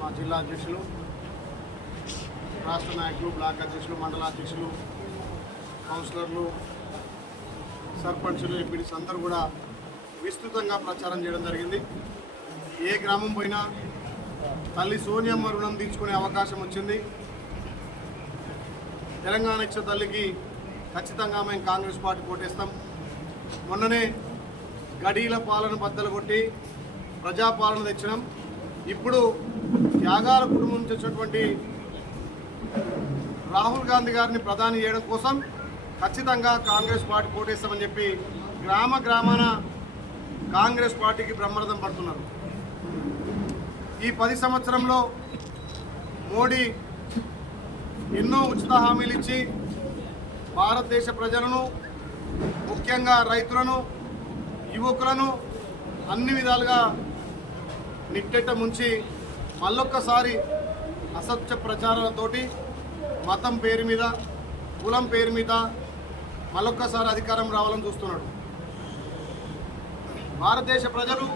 మా జిల్లా అధ్యక్షులు రాష్ట్ర నాయకులు బ్లాక్ అధ్యక్షులు మండల అధ్యక్షులు కౌన్సిలర్లు సర్పంచులు ఎంపీడీస్ అందరూ కూడా విస్తృతంగా ప్రచారం చేయడం జరిగింది. ఏ గ్రామం పోయినా తల్లి సోనియమ్మ రుణం తీర్చుకునే అవకాశం వచ్చింది. తెలంగాణ ఇచ్చే తల్లికి ఖచ్చితంగా మేము కాంగ్రెస్ పార్టీ కోటేస్తాం. మొన్ననే గడీల పాలన బద్దలు కొట్టి ప్రజాపాలన తెచ్చినాం. ఇప్పుడు త్యాగాల కుటుంబం నుంచి వచ్చినటువంటి రాహుల్ గాంధీ గారిని ప్రధాని చేయడం కోసం ఖచ్చితంగా కాంగ్రెస్ పార్టీ పోటేస్తామని చెప్పి గ్రామ గ్రామాన కాంగ్రెస్ పార్టీకి బ్రహ్మరథం పడుతున్నారు. ఈ పది సంవత్సరంలో మోడీ ఎన్నో ఉచిత హామీలు ఇచ్చి భారతదేశ ప్రజలను ముఖ్యంగా రైతులను యువకులను అన్ని విధాలుగా నిట్టెట్ట ముంచి మళ్ళొక్కసారి అసత్య ప్రచారాలతోటి మతం పేరు మీద కులం పేరు మీద మళ్ళొక్కసారి అధికారం రావాలని చూస్తున్నాడు. భారతదేశ ప్రజలు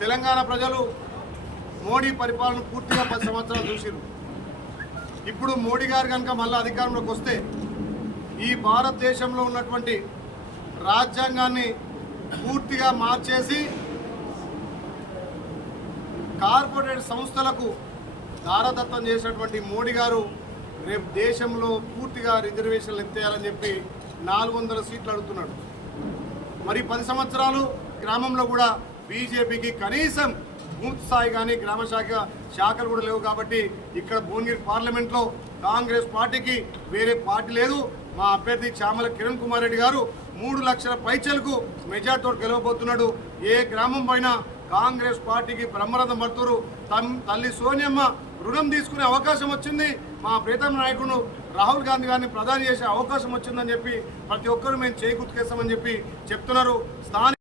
తెలంగాణ ప్రజలు మోడీ పరిపాలన పూర్తిగా పది సంవత్సరాలు చూసిరు ఇప్పుడు మోడీ గారు కనుక మళ్ళీ అధికారంలోకి వస్తే ఈ భారతదేశంలో ఉన్నటువంటి రాజ్యాంగాన్ని పూర్తిగా మార్చేసి కార్పొరేట్ సంస్థలకు దారదత్వం చేసినటువంటి మోడీ గారు రేపు దేశంలో పూర్తిగా రిజర్వేషన్లు ఎత్తేయాలని చెప్పి నాలుగు వందల సీట్లు అడుగుతున్నాడు. మరి పది సంవత్సరాలు గ్రామంలో కూడా బీజేపీకి కనీసం బూత్ స్థాయి కానీ గ్రామ శాఖ శాఖలు కూడా లేవు కాబట్టి ఇక్కడ భువనగిరి పార్లమెంట్లో కాంగ్రెస్ పార్టీకి వేరే పార్టీ లేదు. మా అభ్యర్థి చామల కిరణ్ కుమార్ రెడ్డి గారు మూడు లక్షల పైచలకు మెజార్టీతో గెలవబోతున్నాడు. ఏ గ్రామం పైన కాంగ్రెస్ పార్టీకి బ్రహ్మరథం పడుతురు తల్లి సోనియమ్మ రుణం తీసుకునే అవకాశం వచ్చింది. మా ప్రీతం నాయకుడు రాహుల్ గాంధీ గారిని ప్రధాని చేసే అవకాశం వచ్చిందని చెప్పి ప్రతి ఒక్కరు మేము చేకూర్చుకేస్తామని చెప్పి చెప్తున్నారు. స్థానిక